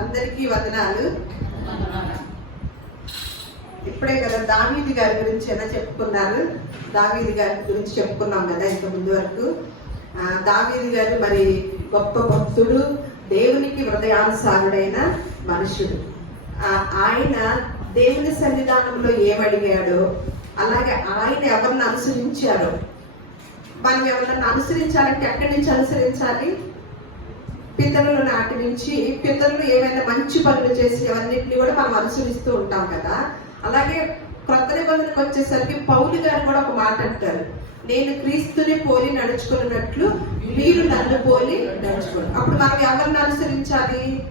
అందరికీ వదనాలు. ఇప్పుడే కదా దావీది గారి గురించి ఎలా చెప్పుకున్నారు. దావీది గారి గురించి చెప్పుకున్నాం కదా ఇంత ముందు వరకు. దావీది గారు మరి గొప్ప భక్తుడు దేవునికి హృదయానుసారుడైన మనుషుడు ఆయన దేవుని సన్నిధానంలో ఏమడిగాడో అలాగే ఆయన ఎవరిని అనుసరించారో మనం ఎవరిని అనుసరించాలంటే ఎక్కడి నుంచి అనుసరించాలి? పితరులను నాటి నుంచి పితరులు ఏమైనా మంచి పనులు చేసి అవన్నింటినీ కూడా మనం అనుసరిస్తూ ఉంటాం కదా. అలాగే కొత్త నిబంధనకు వచ్చేసరికి పౌలు గారు కూడా ఒక మాట అంటారు. నేను క్రీస్తుని పోలి నడుచుకున్నట్లు మీరు నన్ను పోలి నడుచుకోండి. అప్పుడు మనం ఎవరిని అనుసరించాలి?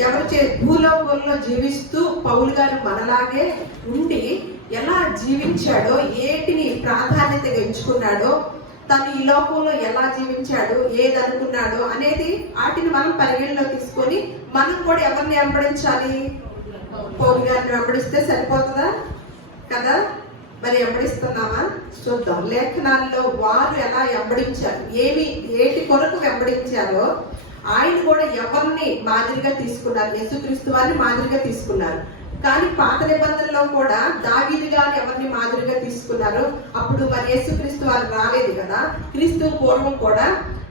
ఎవరు చే భూలోకంలో జీవిస్తూ పౌలు గారు మనలాగే ఉండి ఎలా జీవించాడో ఏటిని ప్రాధాన్యతగా ఎంచుకున్నాడో తను ఈ లోకంలో ఎలా జీవించాడు ఏదనుకున్నాడు అనేది వాటిని మనం పరిగణలో తీసుకొని మనం కూడా ఎవరిని వెంబడించాలి? పౌలు గారిని వెంబడిస్తే సరిపోతుందా? కదా? మరి వెంబడిస్తున్నామా? చూద్దాం. లేఖనాల్లో వారు ఎలా వెంబడించారు? ఏమి ఏటి కొరకు వెంబడించారో ఆయన కూడా ఎవరిని మాదిరిగా తీసుకున్నారు? యేసుక్రీస్తు వారిని మాదిరిగా తీసుకున్నారు. కానీ పాత నిబంధనలో కూడా దావీదు గారు ఎవరిని మాదిరిగా తీసుకున్నారు అప్పుడు మరి యేసుక్రీస్తు వారు రాలేదు కదా. క్రీస్తు పూర్వం కూడా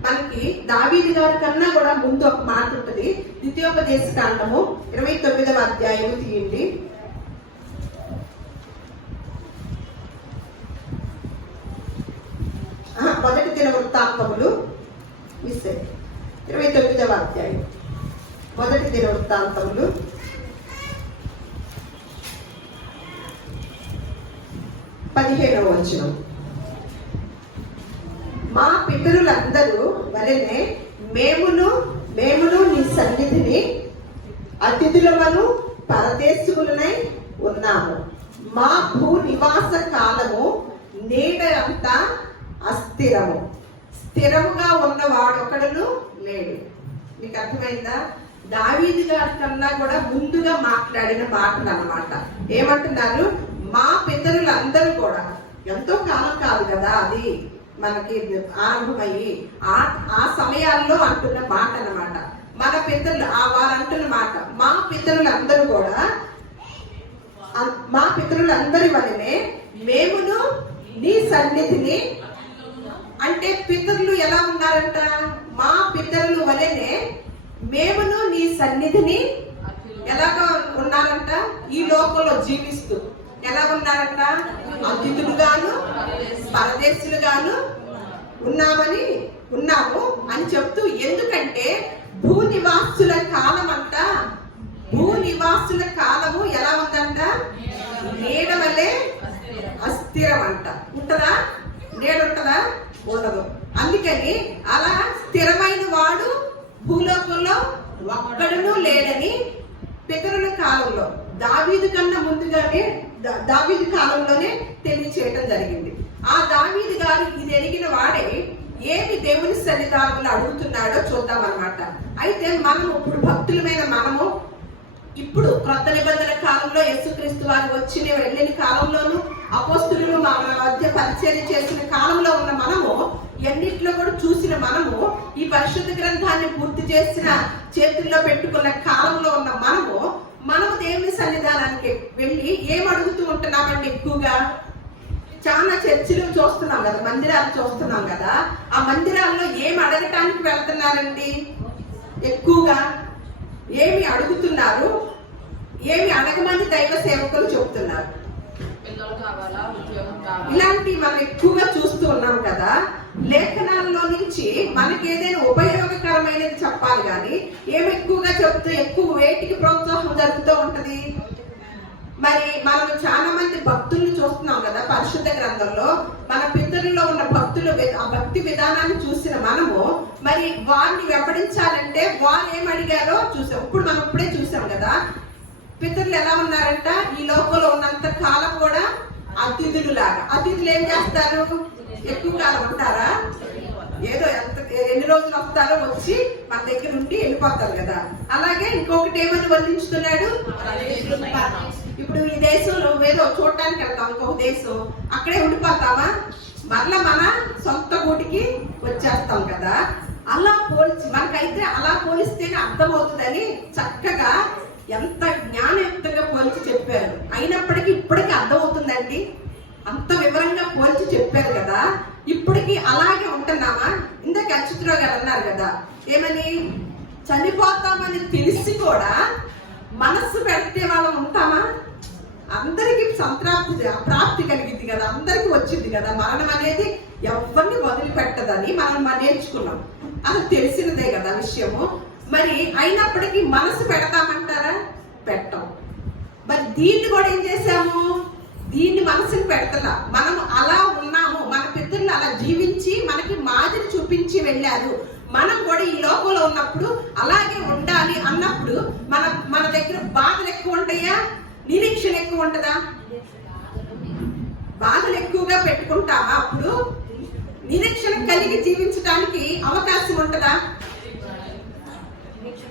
మనకి దావీది గారి కన్నా కూడా ముందు ఒక మాట ఉంటుంది. ద్వితీయోపదేశ కాండము ఇరవై తొమ్మిదవ అధ్యాయము తీయండి. మొదటి దిన వృత్తాంతములు. మిస్ ఇరవై తొమ్మిదవ అధ్యాయం. మొదటి దిన వృత్తాంతములు. పదిహేడవ వచనం. మా పితరులందరూ వలనే మేమును మేమును నీ సన్నిధిని అతిథులమను పరదేశులనై ఉన్నాము. మా భూ నివాస కాలము నేడంతా అస్థిరము. స్థిరముగా ఉన్న లేడు. మీకు అర్థమైందా? దావీది గారి కన్నా కూడా ముందుగా మాట్లాడిన మాటలు అన్నమాట ఏమంటున్నారు? మా పితరులందరూ కూడా ఎంతో కాలం కాదు కదా అది మనకి ఆరంభమయ్యి. ఆ ఆ సమయాల్లో అంటున్న మాట అన్నమాట. మన పితరులు ఆ వారు అంటున్న మాట. మా పితరులందరూ కూడా మా పితరులందరి వలనే మేమును నీ సన్నిధిని అంటే పితరులు ఎలా ఉన్నారంట? మా పితరులు వలనే మేమును నీ సన్నిధిని ఎలాగ ఉన్నారంట? ఈ లోకంలో జీవిస్తూ. ఎలా ఉన్నారంట అతిథులుగాను పరదేశులుగాను ఉన్నామని ఉన్నాము అని చెప్తూ ఎందుకంటే భూ నివాసుల కాలం అంట భూ నివాసుల కాలము ఎలా ఉందంట? నీడ వలే అస్థిరం అంట ఉంటదా? నీడ ఉంటదా ఉండదు అందుకని అలా స్థిరమైన వాడు భూలోకంలో ఒక్కడును లేడని పితరుల కాలంలో దావీదు కన్నా ముందుగానే దావీది కాలంలోనే తెలియచేయటం జరిగింది. ఆ దావీది గారు ఇది ఎరిగిన వాడే ఏమి దేవుని సన్నిధానంలో అడుగుతున్నాడో చూద్దాం అనమాట అయితే మనం ఇప్పుడు భక్తులమైన మనము ఇప్పుడు క్రొత్త నిబంధన కాలంలో యేసుక్రీస్తు వారు వచ్చిన వెళ్ళిన కాలంలోనూ అపోస్తులు మన మధ్య పరిచయం చేసిన కాలంలో ఉన్న మనము ఎన్నిట్లో కూడా చూసిన మనము ఈ పరిశుద్ధ గ్రంథాన్ని పూర్తి చేసిన చేతుల్లో పెట్టుకున్న కాలంలో ఉన్న మనము మనం దేవుని సన్నిధానానికి వెళ్ళి ఏం అడుగుతూ ఉంటున్నామండి ఎక్కువగా? చాలా చర్చిలు చూస్తున్నాం కదా మందిరాలు చూస్తున్నాం కదా. ఆ మందిరాల్లో ఏం అడగటానికి వెళ్తున్నారండి? ఎక్కువగా ఏమి అడుగుతున్నారు? ఏమి అడగమని దైవ సేవకులు చెబుతున్నారు పిల్లలు కావాలా ఉద్యోగం కావాలా ఇలాంటి మనం ఎక్కువగా చూస్తూ ఉన్నాం కదా. లేఖనాల్లో నుంచి మనకి ఏదైనా ఉపయోగకరమైనది చెప్పాలి కానీ ఏమి ఎక్కువగా చెప్తే ఎక్కువ వేటికి ప్రోత్సాహం జరుగుతూ ఉంటది? మరి మనం చాలా మంది భక్తుల్ని చూస్తున్నాం కదా పరిశుద్ధ గ్రంథంలో. మన పితరుల్లో ఉన్న భక్తులు ఆ భక్తి విధానాన్ని చూసిన మనము మరి వారిని వెంబడించాలంటే వారు ఏం అడిగారో చూసాం. ఇప్పుడు మనం ఇప్పుడే చూసాం కదా పితరులు ఎలా ఉన్నారంట? ఈ లోకంలో ఉన్నంత కాలం కూడా అతిథులు లాగా అతిథులు ఏం చేస్తారు? ఎక్కువ కాలం ఉంటారా? ఏదో ఎంత ఎన్ని రోజులు వస్తారో వచ్చి మన దగ్గర ఉండి వెళ్ళిపోతారు కదా. అలాగే ఇంకొకటి ఏమని వర్ణించుతున్నాడు? ఇప్పుడు ఈ దేశంలో ఏదో చూడటానికి వెళ్తాం ఇంకొక దేశం. అక్కడే ఉండిపోతామా మరలా మన సొంత గూటికి వచ్చేస్తాం కదా. అలా పోల్చి మనకైతే అలా పోలిస్తేనే అర్థమవుతుందని చక్కగా ఎంత జ్ఞానయుక్తంగా పోల్చి చెప్పారు. అయినప్పటికీ ఇప్పటికీ అర్థమవుతుందండి. అంత వివరంగా పోల్చి చెప్పారు కదా. ఇప్పటికి అలాగే ఉంటున్నామా? ఇందాక అచ్యుతరావు గారు అన్నారు కదా. ఏమని? చనిపోతామని తెలిసి కూడా మనస్సు పెడితే వాళ్ళం ఉంటామా? అందరికి సంతృప్తి ప్రాప్తి కలిగింది కదా. అందరికి వచ్చింది కదా. మరణం అనేది ఎవరిని వదిలిపెట్టదని మనం మనం నేర్చుకున్నాం. అది తెలిసినదే కదా విషయము. మరి అయినప్పటికీ మనసు పెడతామంటారా? పెట్టం. మరి దీన్ని కూడా ఏం చేశాము? దీన్ని మనసుని పెడతలా. మనం అలా ఉన్నాము. మన పితరులు అలా జీవించి మనకి మాదిరి చూపించి వెళ్ళారు. మనం కూడా ఈ లోకంలో ఉన్నప్పుడు అలాగే ఉండాలి అన్నప్పుడు మన మన దగ్గర బాధలు ఎక్కువ ఉంటాయా? నిరీక్షణ ఎక్కువ ఉంటుందా? బాధలు ఎక్కువగా పెట్టుకుంటామా అప్పుడు? నిరీక్షణ కలిగి జీవించడానికి అవకాశం ఉంటుందా?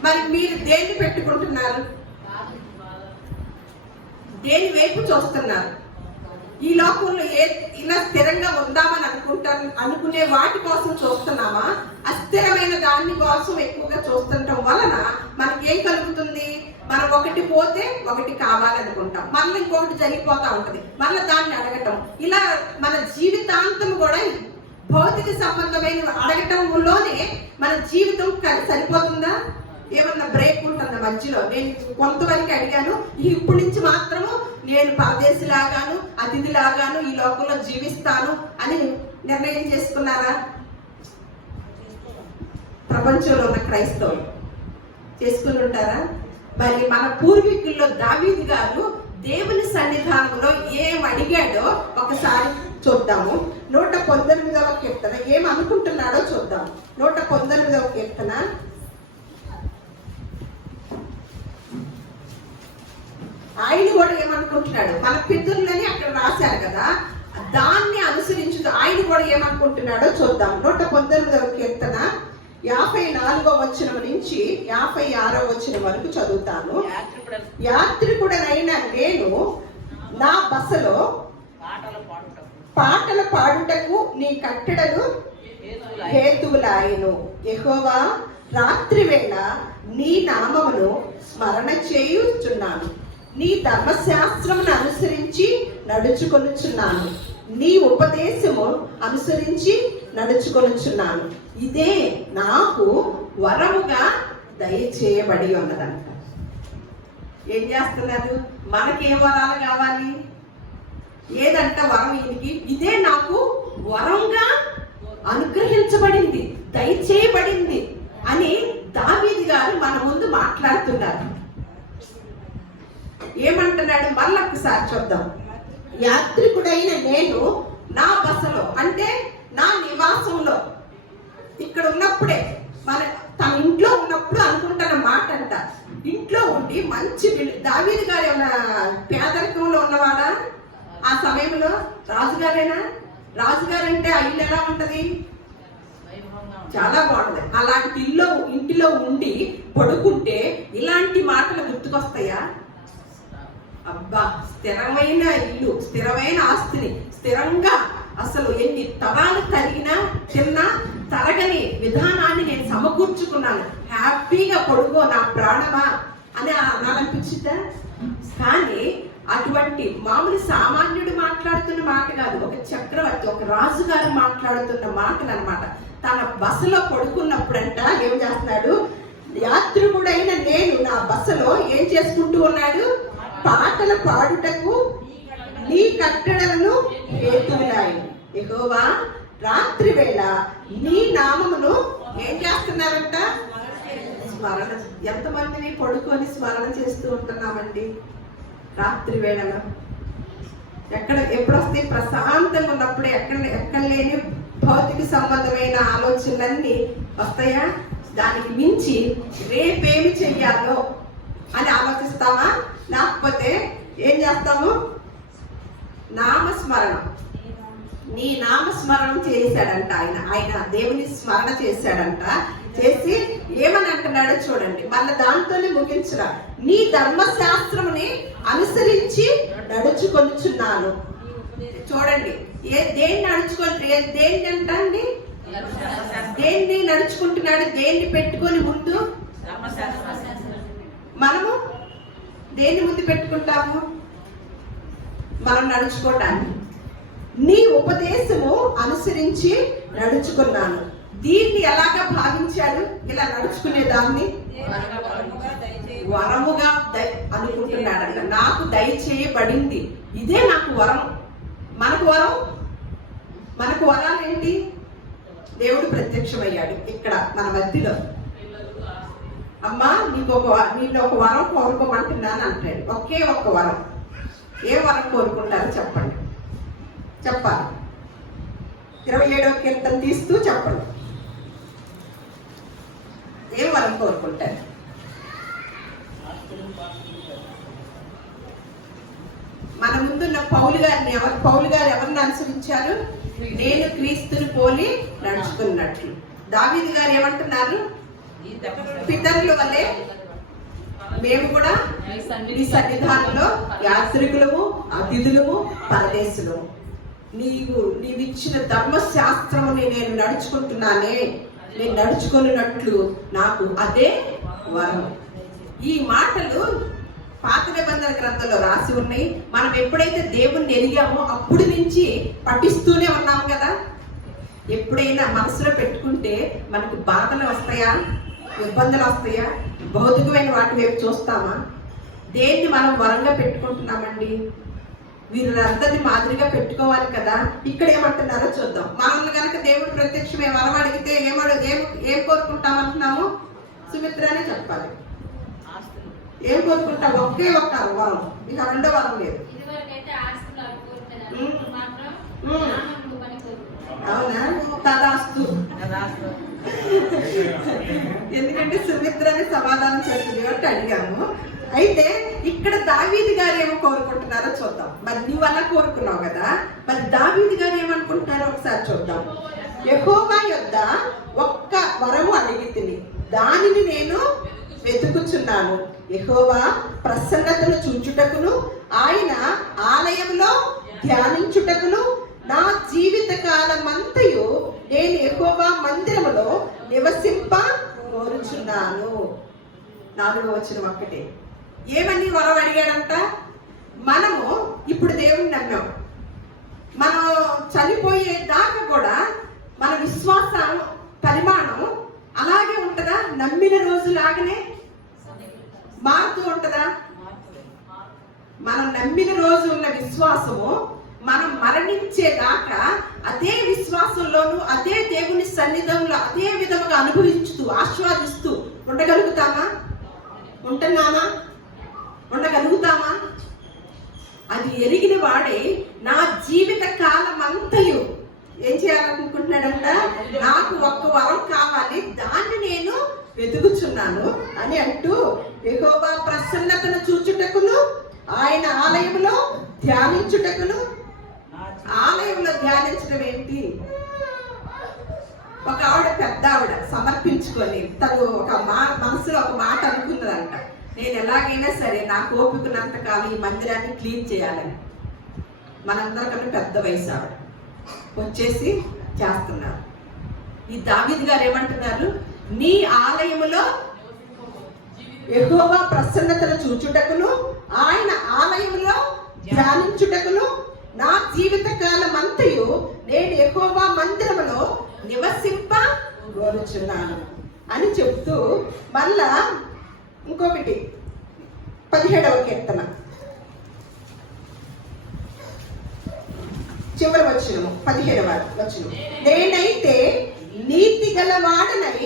మరి మీరు దేన్ని పెట్టుకుంటున్నారు? దేని వైపు చూస్తున్నారు? ఈ లోకంలో ఏ ఇలా స్థిరంగా ఉందామని అనుకుంటాను అనుకునే వాటి కోసం చూస్తున్నామా అస్థిరమైన దాని కోసం ఎక్కువగా చూస్తుండటం వలన మనకి ఏం కలుగుతుంది? మనం ఒకటి పోతే ఒకటి కావాలనుకుంటాం. మళ్ళీ ఇంకొకటి జరిగిపోతా ఉంటుంది. మళ్ళీ దాన్ని అడగటం. ఇలా మన జీవితాంతం కూడా భౌతిక సంబంధమైన అడగటంలోనే మన జీవితం సరిపోతుందా? ఏమన్నా బ్రేక్ ఉంటుంది మధ్యలో? నేను కొంతవరకు అడిగాను ఇప్పటి నుంచి మాత్రము నేను పరదేశిలాగాను అతిథిలాగాను ఈ లోకంలో జీవిస్తాను అని నిర్ణయం చేసుకున్నారా? ప్రపంచంలో ఉన్న క్రైస్తవులు చేసుకుని ఉంటారా? మరి మన పూర్వీకుల్లో దావీదు గారు దేవుని సన్నిధానంలో ఏం అడిగాడో ఒకసారి చూద్దాము. నూట పంతొమ్మిదవ కీర్తన ఏం అనుకుంటున్నాడో చూద్దాం. నూట పంతొమ్మిదవ కీర్తన ఆయన కూడా ఏమనుకుంటున్నాడు? మన పితరులని అక్కడ రాశారు కదా దాన్ని అనుసరించుతూ ఆయన కూడా ఏమనుకుంటున్నాడో చూద్దాం. నూట పంతొమ్మిదవ కీర్తన యాభై నాలుగో వచనం నుంచి యాభై ఆరో వచనం వరకు చదువుతాను. యాత్రికుడు యాత్రికుడనైన నేను నా బసలో పాటలు పాడుటకు నీ కట్టడలు హేతువులై హేతువులాయను. యెహోవా రాత్రి వేళ నీ నామమును స్మరణ చేయుచున్నాను. నీ ధర్మశాస్త్రమును అనుసరించి నడుచుకొనుచున్నాను. నీ ఉపదేశము అనుసరించి నడుచుకొనుచున్నాను. ఇదే నాకు వరముగా దయచేయబడి ఉన్నదంట. ఏం చేస్తున్నారు? మనకి ఏ వరాలు కావాలి? ఏదంట వరం ఈయనకి? ఇదే నాకు వరంగా అనుగ్రహించబడింది దయచేయబడింది అని దావీది గారు మన ముందు మాట్లాడుతున్నారు. ఏమంటున్నాడు? మళ్ళీ ఒకసారి చూద్దాం యాత్రికుడైన నేను నా బసలో అంటే నా నివాసంలో ఇక్కడ ఉన్నప్పుడే మన తన ఇంట్లో ఉన్నప్పుడు అనుకుంటున్న మాట అంట ఇంట్లో ఉండి మంచి దావీది దావీదు గారు ఏమైనా పేదరికంలో ఉన్నవాడా? ఆ సమయంలో రాజుగారేనా? రాజుగారు అంటే ఆ ఇల్లు ఎలా ఉంటది? ఉంటుంది. చాలా బాగుంది అలాంటి ఇల్లు ఇంటిలో ఉండి పడుకుంటే ఇలాంటి మాటలు గుర్తుకొస్తాయా? అబ్బా స్థిరమైన ఇల్లు స్థిరమైన ఆస్తిని స్థిరంగా అసలు ఎన్ని తరాలు తరిగినా తిన్నా తరగని విధానాన్ని నేను సమకూర్చుకున్నాను. హ్యాపీగా పడుకో నా ప్రాణమా అని అనాలనిపించిందా కానీ అటువంటి మామూలు సామాన్యుడు మాట్లాడుతున్న మాట కాదు ఒక చక్రవర్తి ఒక రాజుగారు మాట్లాడుతున్న మాటలు అనమాట తన బస్సులో పడుకున్నప్పుడంట ఏం చేస్తున్నాడు? యాత్రికుడైన నేను నా బస్సులో ఏం చేసుకుంటూ ఉన్నాడు? పాటలు పాడుటకు నీ కట్టడలను హేతువులాయి ఎగోవా రాత్రి వేళ నీ నామమును ఏం చేస్తున్నారంట? స్మరణ ఎంతమందిని పడుకొని స్మరణ చేస్తూ ఉంటున్నామండి? రాత్రి వేళలో. ఎక్కడ ఎప్పుడొస్తే ప్రశాంతంగా ఉన్నప్పుడు ఎక్కడ ఎక్కడ లేని భౌతిక సంబంధమైన ఆలోచనలన్నీ వస్తాయా? దానికి మించి రేపేమి చెయ్యాలో అని ఆలోచిస్తామా? లేకపోతే ఏం చేస్తాము నామస్మరణం. నీ నామస్మరణం చేశాడంట ఆయన. ఆయన దేవుని స్మరణ చేశాడంట. చేసి ఏమని అంటున్నాడో చూడండి. మళ్ళీ దాంతోనే ముగించరా నీ ధర్మశాస్త్రముని అనుసరించి నడుచుకొనుచున్నాను. చూడండి. ఏ దేన్ని నడుచుకొని దేన్ని అంటండి దేన్ని నడుచుకుంటున్నాడు? దేన్ని పెట్టుకొని ముందు మనము దేన్ని ముందు పెట్టుకుంటాము? మనం నడుచుకోవటాన్ని నీ ఉపదేశము అనుసరించి నడుచుకున్నాను. దీన్ని ఎలాగా భావించాడు? ఇలా నడుచుకునే దాన్ని? వరముగా దయ అనుకుంటున్నాడంట. నాకు దయచేయబడింది. ఇదే నాకు వరం. మనకు వరం? మనకు వరాలు ఏంటి దేవుడు ప్రత్యక్షమయ్యాడు ఇక్కడ మన మధ్యలో. అమ్మా నీకు ఒక నేను ఒక వరం కోరుకోమంటున్నాను అంటాడు. ఒకే ఒక్క వరం. ఏ వరం కోరుకుంటారో చెప్పండి. చెప్పాలి. ఇరవై ఏడవ కీర్తన తీస్తూ చెప్పండి. ఏ వరం కోరుకుంటారు? మన ముందున్న పౌలు గారిని ఎవరు పౌలు గారు ఎవరిని అనుసరించారు? నేను క్రీస్తుని పోలి నడుచుకున్నట్లు. దావీది గారు ఏమంటున్నారు? పితరుల వల్లే మేము కూడా నీ సన్నిధానంలో యాత్రికులము అతిథులము పరదేశులము. నీవు నీవిచ్చిన ధర్మశాస్త్రముని నేను నడుచుకుంటున్నానే నేను నడుచుకున్నట్లు నాకు అదే వరం. ఈ మాటలు పాత నిబంధన గ్రంథంలో రాసి ఉన్నాయి. మనం ఎప్పుడైతే దేవుణ్ణి ఎరిగామో అప్పుడు నుంచి పఠిస్తూనే ఉన్నాము కదా. ఎప్పుడైనా మనసులో పెట్టుకుంటే మనకు బాధలు వస్తాయా? ఇబ్బందులు వస్తాయా? భౌతికమైన వాటి వైపు చూస్తామా? దేన్ని మనం వరంగా పెట్టుకుంటున్నామండి? వీళ్ళందరినీ మాదిరిగా పెట్టుకోవాలి కదా? ఇక్కడ ఏమంటున్నారో చూద్దాం. మనల్ని కనుక దేవుడు ప్రత్యక్షమే వరం అడిగితే ఏమడు ఏం ఏం కోరుకుంటామంటున్నాము? సుమిత్రనే చెప్పాలి. ఏం కోరుకుంటాం? ఒకే ఒక్క వరం. ఇక రెండో వరం లేదు. అవునా? తదాస్తు ఎందుకంటే సుమిత్రని సమాధానం చెప్తుంది కాబట్టి అడిగాము. అయితే ఇక్కడ దావీది గారు ఏమో కోరుకుంటున్నారో చూద్దాం. మరి నువ్వు అలా కోరుకున్నావు కదా మరి దావీది గారు ఏమనుకుంటున్నారో ఒకసారి చూద్దాం. యహోవా యొద్ద ఒక్క వరము అడిగి తిని దానిని నేను వెతుకుచున్నాను. యహోవా ప్రసన్నతను చూచుటకును ఆయన ఆలయంలో ధ్యానించుటకును నా జీవిత కాలం అంతయు నేను యెహోవా మందిరములో నివసింప కోరుచున్నాను. నాలుగో వచ్చిన ఒక్కటే. ఏమని వరం అడిగాడంట? మనము ఇప్పుడు దేవుణ్ణి నమ్మాం. మనం చనిపోయే దాకా కూడా మన విశ్వాసం పరిమాణం అలాగే ఉంటుందా? నమ్మిన రోజులాగానే మారుతూ ఉంటుందా? మనం నమ్మిన రోజు ఉన్న విశ్వాసము మనం మరణించేదాకా అదే విశ్వాసంలోనూ అదే దేవుని సన్నిధంలో అదే విధముగా అనుభవించుతూ ఆస్వాదిస్తూ ఉండగలుగుతామా? ఉంటున్నామా? ఉండగలుగుతామా? అది ఎరిగిన వాడే నా జీవిత కాలం అంతయు ఏం చేయాలనుకుంటున్నాడంట? నాకు ఒక్క వరం కావాలి దాన్ని నేను వెతుకుచున్నాను అని అంటూ ఎగోబా ప్రసన్నతను చూచుటకును ఆయన ఆలయంలో ధ్యానించుటకును ఆలయంలో ధ్యానించడం ఏంటి? ఒక ఆవిడ పెద్ద ఆవిడ సమర్పించుకొని తను ఒక మా మనసులో ఒక మాట అనుకున్నదంట. నేను ఎలాగైనా సరే నా ఓపికనంత కాలం ఈ మందిరాన్ని క్లీన్ చేయాలని. మనందరికన్నా పెద్ద వయసు ఆవిడ. వచ్చేసి చేస్తున్నారు. ఈ దావిద్ గారు ఏమంటున్నారు? నీ ఆలయములో యెహోవా ప్రసన్నతను చూచుటకును ఆయన ఆలయంలో ధ్యానించుటకును నా జీవిత కాలం అంతయు నేను ఎహోవా మందిరములో నివసింప కోరుచున్నాను అని చెప్తూ మళ్ళా ఇంకొకటి పదిహేడవ కీర్తన. చివరి వచ్చినము పదిహేడవ వచ్చిన నేనైతే నీతి గలవాడనై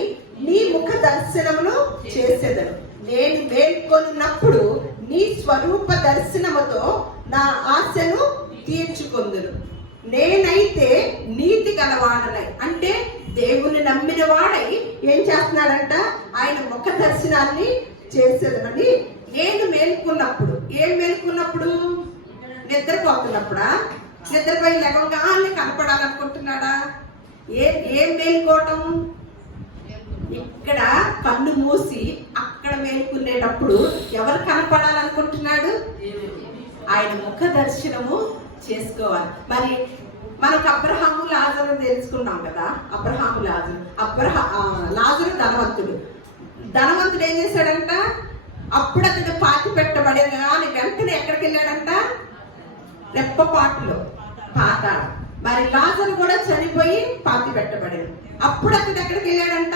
నీ ముఖ దర్శనమును చేసేదను. నేను మేల్కొన్నప్పుడు నీ స్వరూప దర్శనముతో నా ఆశను తీర్చుకుందురు. నేనైతే నీతి గలవాడనై. అంటే దేవుని నమ్మిన వాడై ఏం చేస్తున్నాడంట? ఆయన ముఖ దర్శనాన్ని చేసేదనని నేను మేల్కొన్నప్పుడు. ఏం మేల్కొన్నప్పుడు? నిద్రపోతున్నప్పుడా? నిద్రపోయి లేవగానే కనపడాలనుకుంటున్నాడా? ఏ ఏం మేల్కోవటం? ఇక్కడ కన్ను మూసి అక్కడ మేల్కునేటప్పుడు ఎవరు కనపడాలనుకుంటున్నాడు? ఆయన ముఖ దర్శనము చేసుకోవాలి. మరి మనకు అబ్రహాము లాజరు తెలుసుకున్నాం కదా? అబ్రహాము లాజరు. అబ్రహా లాజరు ధనవంతుడు. ధనవంతుడు ఏం చేశాడంట? అప్పుడు అతను పాతి పెట్టబడేది కానీ వెంటనే ఎక్కడికి వెళ్ళాడంట? రెప్పపాటులో పాత మరి లాజరు కూడా చనిపోయి పాతి పెట్టబడేది. అప్పుడు అతను ఎక్కడికి వెళ్ళాడంట?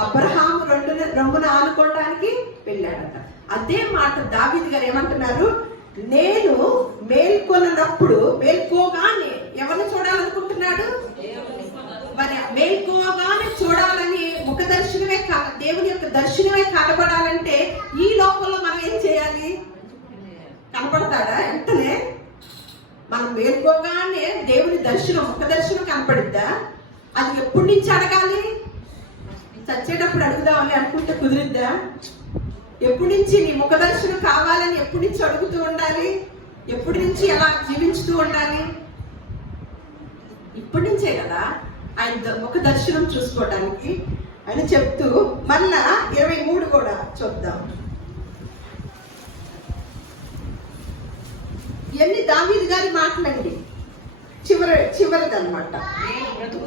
అబ్రహాము రెండు రొమ్మున ఆనుకోవడానికి వెళ్ళాడంట. అదే మాట దావిది గారు ఏమంటున్నారు? నేను మేల్కొనప్పుడు మేల్కోగానే ఎవరిని చూడాలనుకుంటున్నాడు? మరి మేల్కోగానే చూడాలని ముఖ దర్శనమే కా దేవుని యొక్క దర్శనమే కనబడాలంటే ఈ లోకంలో మనం ఏం చేయాలి? కనపడతాడా? వెంటనే? మనం మేల్కోగానే దేవుని దర్శనం ముఖ దర్శనం కనపడిద్దా? అది ఎప్పటి నుంచి అడగాలి? చచ్చేటప్పుడు అడుగుదామని అనుకుంటే కుదిరిద్దా? ఎప్పటి నుంచి నీ ముఖ దర్శనం కావాలి? ఎప్పటి నుంచి అడుగుతూ ఉండాలి? ఎప్పటి నుంచి ఎలా జీవించుతూ ఉండాలి? ఇప్పటి నుంచే కదా ఆయన ద- ముఖ దర్శనం చూసుకోవడానికి అని చెప్తూ మళ్ళా ఇరవై మూడు కూడా చూద్దాం. ఇవన్నీ దావీదు గారి మాటలండి. చివరి చివరిది అనమాట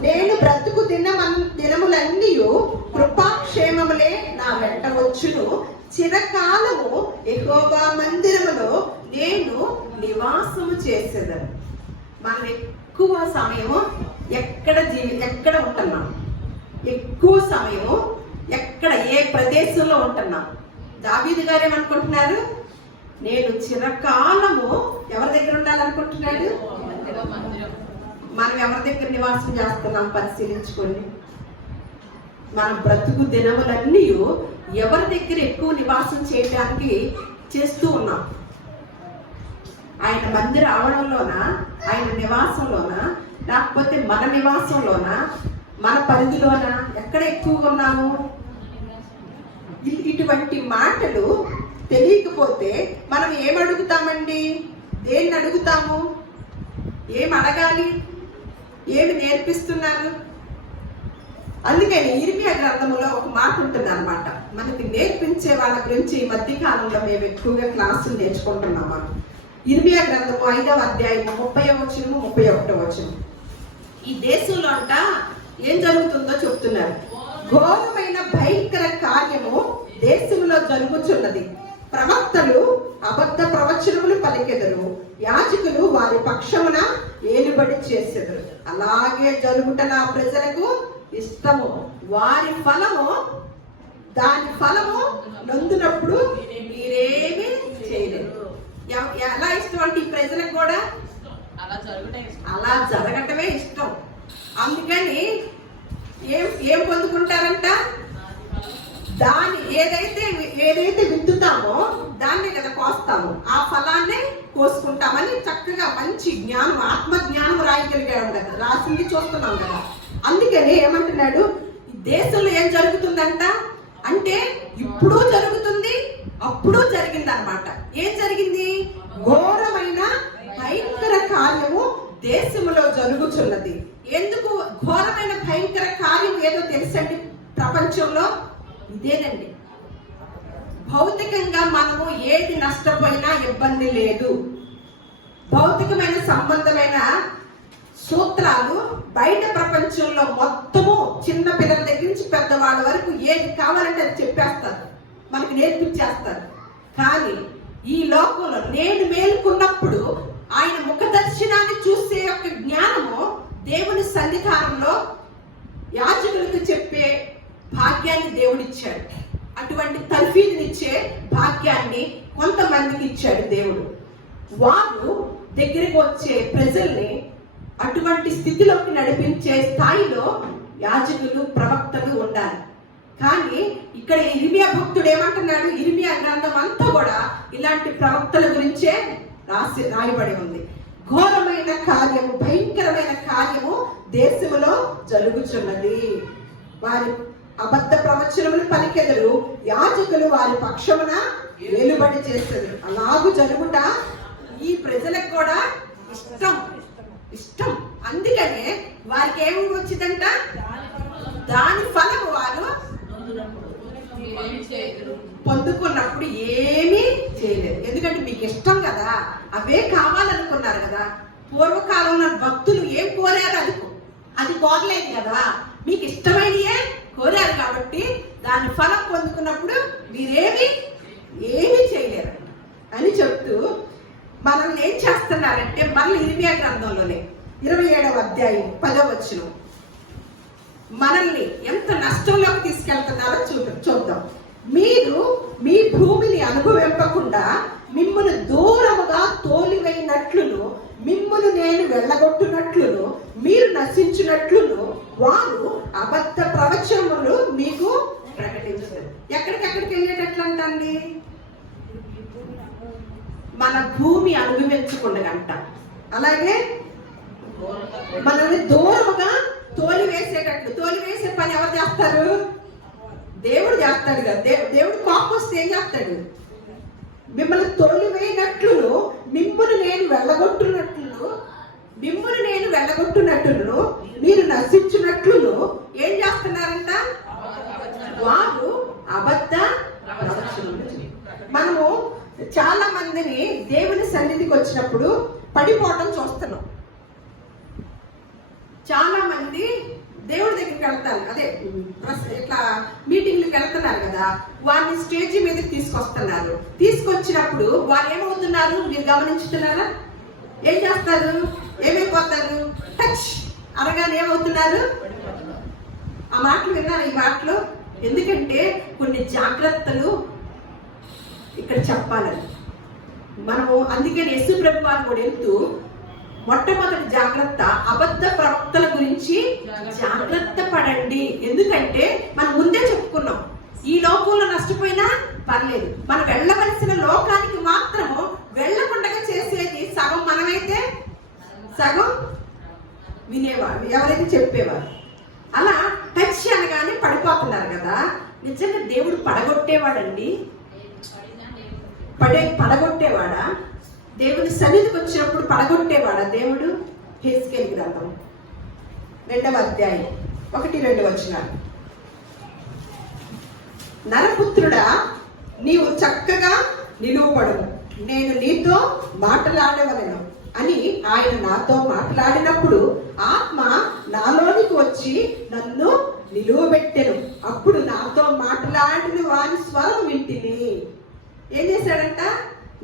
నేను బ్రతుకు దినమన్ దినములన్నీ కృపాక్షేమములే నా వెంట వచ్చును. చిరకాలము ఎహోవా మందిరములో నేను నివాసము చేసేదను. మనం ఎక్కువ సమయము ఎక్కడ జీవి ఎక్కడ ఉంటున్నాం? ఎక్కువ సమయము ఎక్కడ ఏ ప్రదేశంలో ఉంటున్నాం? దావీదు గారు ఏమనుకుంటున్నారు? నేను చిరకాలము ఎవరి దగ్గర ఉండాలనుకుంటున్నాడు మనం ఎవరి దగ్గర నివాసం చేస్తున్నాం? పరిశీలించుకోండి. మన బ్రతుకు దినములన్నీ ఎవరి దగ్గర ఎక్కువ నివాసం చేయడానికి చేస్తూ ఉన్నాం. ఆయన మందిర ఆవరణలోన ఆయన నివాసంలోన లేకపోతే మన నివాసంలోన మన పరిధిలోన ఎక్కడ ఎక్కువ ఉన్నాము? ఇటువంటి మాటలు తెలియకపోతే మనం ఏమడుగుతామండి? అడుగుతామండి దేన్ని అడుగుతాము ఏం అడగాలి ఏమి నేర్పిస్తున్నారు? అందుకని ఇరిమియా గ్రంథములో ఒక మాట ఉంటుంది అనమాట మనకి నేర్పించే వాళ్ళ గురించి ఈ మధ్య కాలంలో మేము ఎక్కువగా క్లాసులు నేర్చుకుంటున్నాం మనం ఇరిమియా గ్రంథము ఐదవ అధ్యాయము ముప్పై వచనము ముప్పై ఒకటో వచ్చిన ఈ దేశంలో అంట ఏం జరుగుతుందో చెప్తున్నారు. ఘోరమైన భయంకర కార్యము దేశంలో జరుగుతున్నది. ప్రవక్తలు అబద్ధ ప్రవచనములు పలికెదరు. యాజకులు వారి పక్షమున ఏలుబడి చేసెదరు. అలాగే జరుగుట నా ప్రజలకు ఇష్టము. వారి ఫలము దాని ఫలము నొందినప్పుడు మీరేమీ చేయలేరు. ఎవ- ఎలా ఇష్టం అంటే ఈ ప్రజలకు కూడా? అలా జరగటమే ఇష్టం. అందుకని ఏం ఏం పొందుకుంటారంట? దాని ఏదైతే ఏదైతే విత్తుతామో దాన్నే కదా కోస్తాము. ఆ ఫలాన్నే కోసుకుంటామని చక్కగా మంచి జ్ఞానం ఆత్మ జ్ఞానం రాయగలిగాడు కదా. రాసింది చూస్తున్నాం కదా. అందుకని ఏమంటున్నాడు దేశంలో ఏం జరుగుతుందంట? అంటే ఇప్పుడు జరుగుతుంది అప్పుడు జరిగింది అనమాట ఏం జరిగింది? ఘోరమైన భయంకర కార్యము దేశంలో జరుగుతున్నది ఎందుకు ఘోరమైన భయంకర కార్యం ఏదో తెలుసండి ప్రపంచంలో? ఇదేనండి. భౌతికంగా మనము ఏది నష్టపోయినా ఇబ్బంది లేదు. భౌతికమైన సంబంధమైన సూత్రాలు బయట ప్రపంచంలో మొత్తము చిన్న పిల్లల దగ్గర నుంచి పెద్దవాళ్ళ వరకు ఏది కావాలంటే అది చెప్పేస్తారు. మనకి నేర్పించేస్తారు. కానీ ఈ లోకంలో నేను మేలుకున్నప్పుడు ఆయన ముఖ దర్శనాన్ని చూసే యొక్క జ్ఞానము దేవుని సన్నిధానంలో యాజకులకు చెప్పే భాగ్యాన్ని దేవుడిచ్చాడు. అటువంటి తర్ఫీదునిచ్చే భాగ్యాన్ని కొంతమందికి ఇచ్చాడు దేవుడు. వారు దగ్గరికి వచ్చే ప్రజల్ని అటువంటి స్థితిలోకి నడిపించే స్థాయిలో యాజకులు ప్రవక్తలు ఉండాలి. కానీ ఇక్కడ ఇరిమియా భక్తుడు ఏమంటున్నాడు? ఇరిమియా గ్రంథం అంతా కూడా ఇలాంటి ప్రవక్తల గురించే రాసి రాయబడి ఉంది. ఘోరమైన కార్యము భయంకరమైన కార్యము దేశంలో జరుగుచున్నది. వారి అబద్ధ ప్రవచనములు పలికెదరు. యాజకులు వారి పక్షమున వెలుబడి చేస్తారు అలాగూ జరుగుట ఈ ప్రజలకు కూడా ఇష్టం ఇష్టం. అందుకనే వారికి ఏమి వచ్చిందంట? దాని ఫలం వారు పొందుకున్నప్పుడు ఏమీ చేయలేదు. ఎందుకంటే మీకు ఇష్టం కదా. అవే కావాలనుకున్నారు కదా. పూర్వకాలంలో భక్తులు ఏం కోరారు అది? అది కోరలేదు కదా. మీకు ఇష్టమైనయే కోరారు కాబట్టి దాని ఫలం పొందుకున్నప్పుడు మీరేమి ఏమీ చేయలేరు అని చెప్తూ మనల్ని ఏం చేస్తున్నారంటే మళ్ళీ ఇరిమియా గ్రంథంలోనే ఇరవై ఏడవ అధ్యాయం పదో వచ్చిన మనల్ని ఎంత నష్టంలోకి తీసుకెళ్తున్నారో చూ చూద్దాం. మీరు మీ భూమిని అనుభవింపకుండా మిమ్మల్ని దూరముగా తోలివైనట్లును మిమ్మల్ని నేను వెళ్ళగొట్టునట్లును మీరు నశించినట్లును వారు అబద్ధ ప్రవచనములు మీకు ప్రకటించారు. ఎక్కడికెక్కడికి వెళ్ళేటట్లంటండి మన భూమి అనుభవించకుండగంట. అలాగే మనల్ని దూరముగా తోలి వేసేటట్లు తోలి వేసే పని ఎవరు చేస్తారు? దేవుడు చేస్తాడు కదా. దేవుడు కోపం వస్తే ఏం చేస్తాడు? మిమ్మల్ని తోలి వేయనట్లు మిమ్మల్ని నేను వెళ్ళగొట్టునట్లు మిమ్మల్ని నేను వెళ్ళగొట్టునట్లు మీరు నశించినట్లు ఏం చేస్తున్నారంట? వారు అబద్ధ మనము చాలా మందిని దేవుని సన్నిధికి వచ్చినప్పుడు పడిపోవటం చూస్తున్నాం. చాలా మంది దేవుడి దగ్గరికి వెళ్తారు. అదే ఇట్లా మీటింగ్లకు వెళ్తున్నారు కదా వారిని స్టేజ్ మీదకి తీసుకొస్తున్నారు. తీసుకొచ్చినప్పుడు వారు ఏమవుతున్నారు? మీరు గమనించుతున్నారా? ఏం చేస్తారు? ఏమైపోతారు? టచ్! అనగానే ఏమవుతున్నారు? ఆ మాటలు విన్నారు ఈ మాటలు? ఎందుకంటే కొన్ని జాగ్రత్తలు ఇక్కడ చెప్పాలని. మనము అందుకని యశు ప్రభు వారు కూడా వెళ్తూ మొట్టమొదటి జాగ్రత్త అబద్ధ ప్రవక్తల గురించి జాగ్రత్త పడండి. ఎందుకంటే మనం ముందే చెప్పుకున్నాం ఈ లోకంలో నష్టపోయినా పర్లేదు. మనం వెళ్ళవలసిన లోకానికి మాత్రము వెళ్ళకుండా చేసేది సగం మనమైతే సగం వినేవారు. ఎవరైతే చెప్పేవారు? అలా టచ్ అనగానే పడిపోతున్నారు కదా. నిజంగా దేవుడు పడగొట్టేవాడండి. పడే పడగొట్టేవాడా? దేవుని సన్నిధికి వచ్చినప్పుడు పడగొట్టేవాడా దేవుడు? హెస్కేల్ గ్రంథం. రెండవ అధ్యాయం. ఒకటి రెండు వచ్చినాడు నరపుత్రుడా నీవు చక్కగా నిలువబడు నేను నీతో మాట్లాడవలను అని ఆయన నాతో మాట్లాడినప్పుడు ఆత్మ నాలోనికి వచ్చి నన్ను నిలువబెట్టెను. అప్పుడు నాతో మాట్లాడిన వారి స్వరం వింటిని. ఏం చేశాడంట?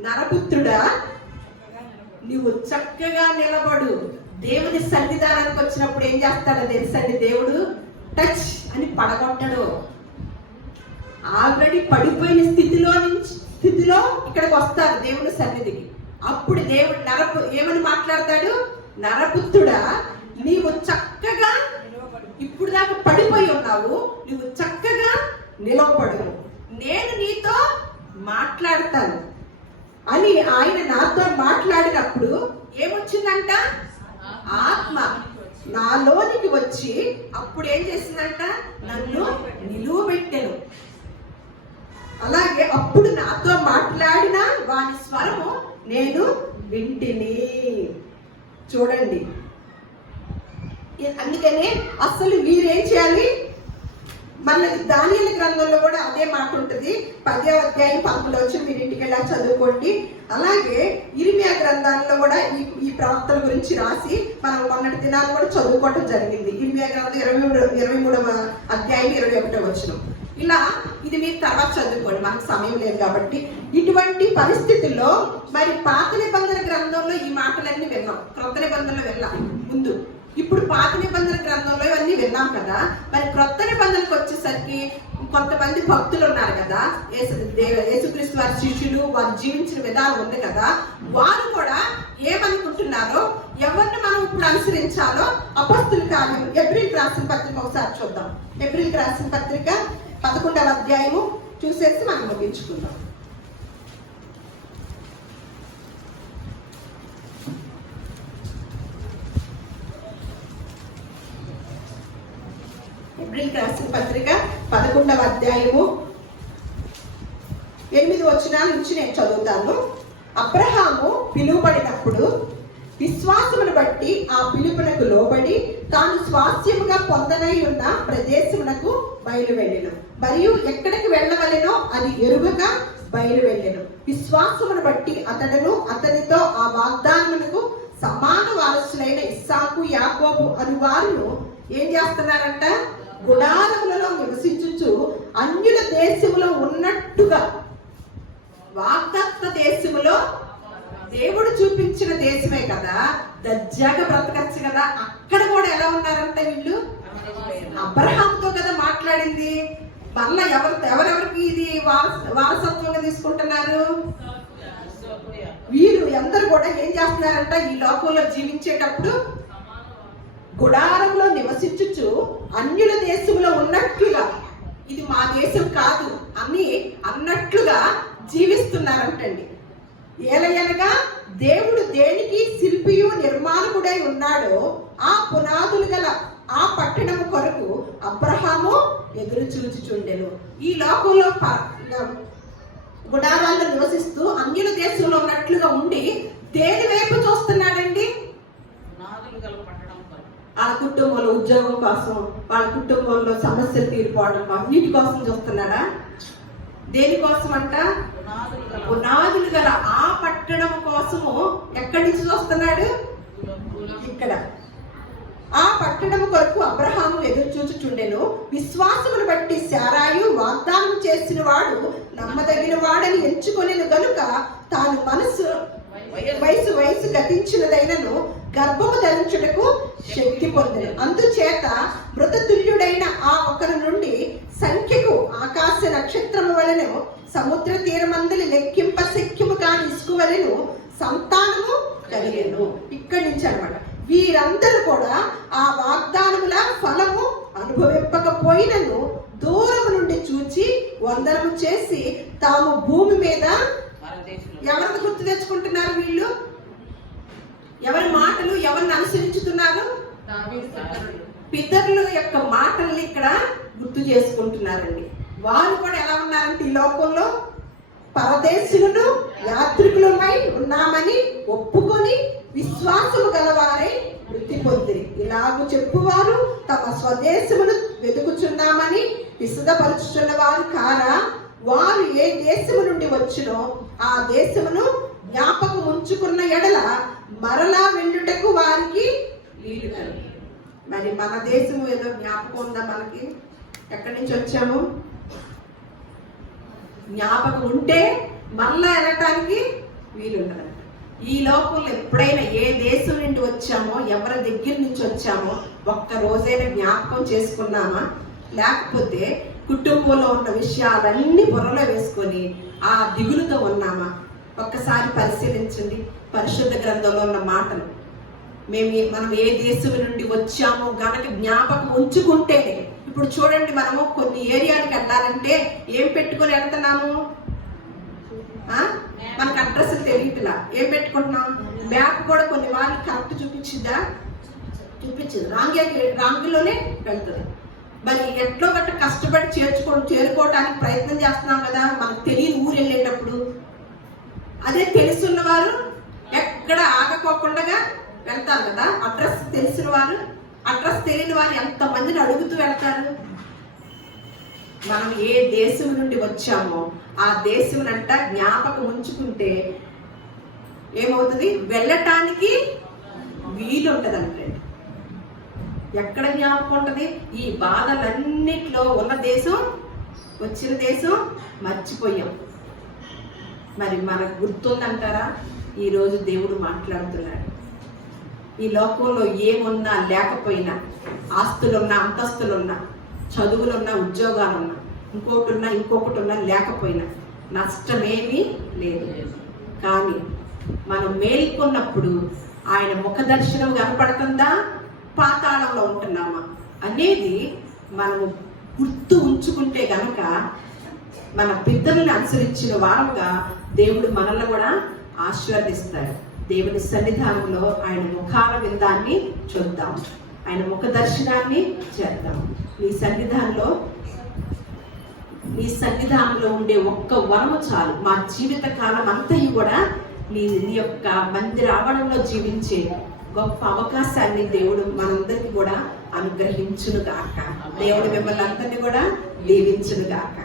నరపుత్రుడా నువ్వు చక్కగా నిలబడు. దేవుని సన్నిధానానికి వచ్చినప్పుడు ఏం చేస్తాడో తెలుసండి దేవుడు? టచ్ అని పడగొట్టడు. ఆల్రెడీ పడిపోయిన స్థితిలో నుంచి స్థితిలో ఇక్కడికి వస్తారు దేవుని సన్నిధికి. అప్పుడు దేవుడు నరపు ఏమని మాట్లాడతాడు? నరపుత్రుడా నీవు చక్కగా ఇప్పుడు దాకా పడిపోయి ఉన్నావు. నువ్వు చక్కగా నిలవబడు నేను నీతో మాట్లాడతాను. అని ఆయన నాతో మాట్లాడినప్పుడు ఏమొచ్చిందంట? ఆత్మ నాలోనికి వచ్చి అప్పుడు ఏం చేసిందంట? నన్ను నిలువ పెట్టాను అలాగే అప్పుడు నాతో మాట్లాడిన వాని స్వరము నేను వింటిని. చూడండి. అందుకనే అసలు మీరేం చేయాలి? మన దానియల గ్రంథంలో కూడా అదే మాట ఉంటుంది. పదే అధ్యాయం పదకొండు వచ్చి మీరు ఇంటికి వెళ్ళా చదువుకోండి. అలాగే ఇరిమియా గ్రంథాల్లో కూడా ఈ ఈ ప్రవక్తల గురించి రాసి మనం మొన్నటి దినాలు కూడా చదువుకోవటం జరిగింది. ఇరిమియా గ్రంథం ఇరవై మూడు ఇరవై మూడవ అధ్యాయం ఇరవై ఒకటో వచ్చిన ఇలా ఇది మీరు తర్వాత చదువుకోండి. మనకు సమయం లేదు కాబట్టి. ఇటువంటి పరిస్థితుల్లో మరి పాత నిబంధన గ్రంథంలో ఈ మాటలన్నీ విన్నాం. క్రొత్త నిబంధనలు వెళ్ళాం ముందు ఇప్పుడు పాత నిబంధన గ్రంథంలో ఇవన్నీ విన్నాం కదా. మరి క్రొత్త నిబంధనకు వచ్చేసరికి కొంతమంది భక్తులు ఉన్నారు కదా. యేసు దేవ- యేసుక్రీస్తు వారి శిష్యులు వారు జీవించిన విధానం ఉంది కదా. వారు కూడా ఏమనుకుంటున్నారో ఎవరిని మనం ఇప్పుడు అనుసరించాలో అపస్తుల కార్యం ఎబ్రిల్ రాసిన పత్రిక ఒకసారి చూద్దాం. ఎప్రిల్ రాసిన పత్రిక పదకొండవ అధ్యాయము చూసేసి మనం ముగించుకుందాం ఎబ్రిల్ రాసిన పత్రిక పదకొండవ అధ్యాయము. ఎనిమిది వచనాల నుంచి నేను చదువుతాను. అబ్రహాము పిలువబడినప్పుడు విశ్వాసమును బట్టి ఆ పిలుపునకు లోబడి తాను స్వాస్యముగా పొందనై ఉన్న ప్రదేశమునకు బయలువెళ్ళను. మరియు ఎక్కడికి వెళ్ళవలెనో అది ఎరుగగా బయలు వెళ్ళెను విశ్వాసమును బట్టి అతడును అతనితో ఆ వాగ్దానమునకు సమాన వారసులైన ఇస్సాకు యాకోబు అని వారు ఏం చేస్తున్నారంట? గుడారములలో నివసించుచు అన్యుల దేశములో ఉన్నట్టుగా. వాక్తత్వ దేశములో దేవుడు చూపించిన దేశమే కదా. దర్జాగా బ్రతకచ్చు కదా. అక్కడ కూడా ఎలా ఉన్నారంట వీళ్ళు? అబ్రహాంతో కదా మాట్లాడింది. మళ్ళా ఎవరు ఎవరెవరికి ఇది వారసత్వంగా తీసుకుంటున్నారు? వీరు అందరు కూడా ఏం చేస్తున్నారంట? ఈ లోకంలో జీవించేటప్పుడు గుడారంలో నివసించుచు అన్యుల దేశంలో ఉన్నట్లుగా. ఇది మా దేశం కాదు అని అన్నట్లుగా జీవిస్తున్నారంటండి. ఏలయనగా దేవుడు దేనికి శిల్పియు నిర్మాణకుడై ఉన్నాడో ఆ పునాదులు గల ఆ పట్టణము కొరకు అబ్రహాము ఎదురు చూచుచుండెను ఈ లోకంలో గుడారాల్లో నివసిస్తూ అన్యుల దేశంలో ఉన్నట్లుగా ఉండి దేని వైపు చూస్తున్నాడండి నాదులు గల పట్టడం కొరకు. వాళ్ళ కుటుంబంలో ఉద్యోగం కోసం వాళ్ళ కుటుంబంలో సమస్యలు తీరిపోవడం కోసం. వీటి కోసం చూస్తున్నాడా దేనికోసం అంట పునాదులు గల పునాదులు గల ఆ పట్టణం కోసము ఎక్కడి నుంచి చూస్తున్నాడు? ఇక్కడ. ఆ పట్టణము కొరకు అబ్రహాము ఎదురు చూచుచుండెను. విశ్వాసమును బట్టి శారాయు వాగ్దానం చేసిన వాడు నమ్మదగిన వాడని ఎంచుకొనిను గనుక తాను మనసు వయసు వయసు గతించినదైనను గర్భము ధరించుటకు శక్తి పొందెను అందుచేత మృతతుల్యుడైన ఆ ఒకరి నుండి సంఖ్యకు ఆకాశ నక్షత్రము వలెను సముద్ర తీరమందలి లెక్కింప శక్యము కాని ఇసుకు వలెను సంతానము కలిగెను. ఇక్కడి నుంచి అన్నమాట. వీరందరూ కూడా ఆ వాగ్దానముల ఫలము అనుభవింపకపోయినను దూరం నుండి చూచి వందనము చేసి తాము భూమి మీద ఎవరిని గుర్తు తెచ్చుకుంటున్నారు వీళ్ళు? ఎవరి మాటలు ఎవరిని అనుసరించుతున్నారు పితరులు. పితరుల యొక్క మాటల్ని ఇక్కడ గుర్తు చేసుకుంటున్నారండి వారు కూడా ఎలా ఉన్నారంటే ఈ లోకంలో పరదేశులను యాత్రికులమై ఉన్నామని ఒప్పుకొని విశ్వాసము గలవారై వృత్తి పొంది ఇలాగ చెప్పువారు తమ స్వదేశమును వెతుకుచున్నామని విశదపరుచుచున్న వారు కారా వారు ఏ దేశము నుండి వచ్చినో ఆ దేశమును జ్ఞాపకం ఉంచుకున్న ఎడల మరలా వెళ్ళుటకు వారికి వీలు కలుగు మరి మన దేశం ఏదో జ్ఞాపకం ఉందా మనకి? ఎక్కడి నుంచి వచ్చాము? జ్ఞాపకం ఉంటే మరలా వెళ్ళటానికి వీలుండదు ఈ లోకంలో ఎప్పుడైనా ఏ దేశం నుండి వచ్చామో ఎవరి దగ్గర నుంచి వచ్చామో ఒక్క రోజైనా జ్ఞాపకం చేసుకున్నామా? లేకపోతే కుటుంబంలో ఉన్న విషయాలన్నీ బుర్రలో వేసుకొని ఆ దిగులుతో ఉన్నామా? ఒక్కసారి పరిశీలించండి. పరిశుద్ధ గ్రంథంలో ఉన్న మాటలు. మేము మనం ఏ దేశం నుండి వచ్చామో గనక జ్ఞాపకం ఉంచుకుంటే ఇప్పుడు చూడండి మనము కొన్ని ఏరియాలకు వెళ్ళాలంటే ఏం పెట్టుకొని వెళ్తున్నాము? మనకు అడ్రస్ తెలియట్లా. ఏం పెట్టుకుంటున్నాం? మ్యాప్ కూడా కొన్ని వారికి కరెక్ట్ చూపించిందా చూపించింది. రాంగ్ రాంగ్లోనే వెళ్తుంది. మరి ఎట్లో గట్ట కష్టపడి చేర్చుకో చేరుకోవడానికి ప్రయత్నం చేస్తున్నాం కదా? మనకు తెలియని ఊరు వెళ్ళేటప్పుడు. అదే తెలుసున్న వారు ఎక్కడ ఆగకోకుండా వెళ్తారు కదా? అడ్రస్ తెలిసిన వారు అడ్రస్ తెలియని వారు ఎంతమందిని అడుగుతూ వెళ్తారు? మనం ఏ దేశం నుండి వచ్చామో ఆ దేశం అంట జ్ఞాపకం ఉంచుకుంటే ఏమవుతుంది? వెళ్ళటానికి వీలు ఉంటది ఎక్కడ జ్ఞాపకం ఉంటుంది? ఈ బాధలన్నిట్లో ఉన్న దేశం వచ్చిన దేశం మర్చిపోయాం. మరి మనకు గుర్తుందంటారా? ఈరోజు దేవుడు మాట్లాడుతున్నాడు. ఈ లోకంలో ఏమున్నా లేకపోయినా ఆస్తులున్నా అంతస్తులున్నా చదువులున్నా ఉద్యోగాలున్నా ఇంకోటి ఉన్నా ఇంకొకటి ఉన్నా లేకపోయినా నష్టమేమీ లేదు. కానీ మనం మేల్కొన్నప్పుడు ఆయన ముఖ దర్శనం కనపడుతుందా? పాతాళంలో ఉంటున్నామా? అనేది మనము గుర్తు ఉంచుకుంటే గనక మన పెద్దలను అనుసరించిన వారంగా దేవుడు మనల్ని కూడా ఆశీర్వదిస్తాడు దేవుని సన్నిధానంలో ఆయన ముఖాల విందాన్ని చూద్దాం. ఆయన ముఖ దర్శనాన్ని చేద్దాం. మీ సన్నిధానంలో మీ సన్నిధానంలో ఉండే ఒక్క వరము చాలు. మా జీవిత కాలం అంతయు కూడా మీ యొక్క మందిర ఆవరణలో జీవించే గొప్ప అవకాశాన్ని దేవుడు మనందరికీ కూడా అనుగ్రహించును గాక దేవుడు మిమ్మల్ని అందరినీ కూడా దీవించును గాక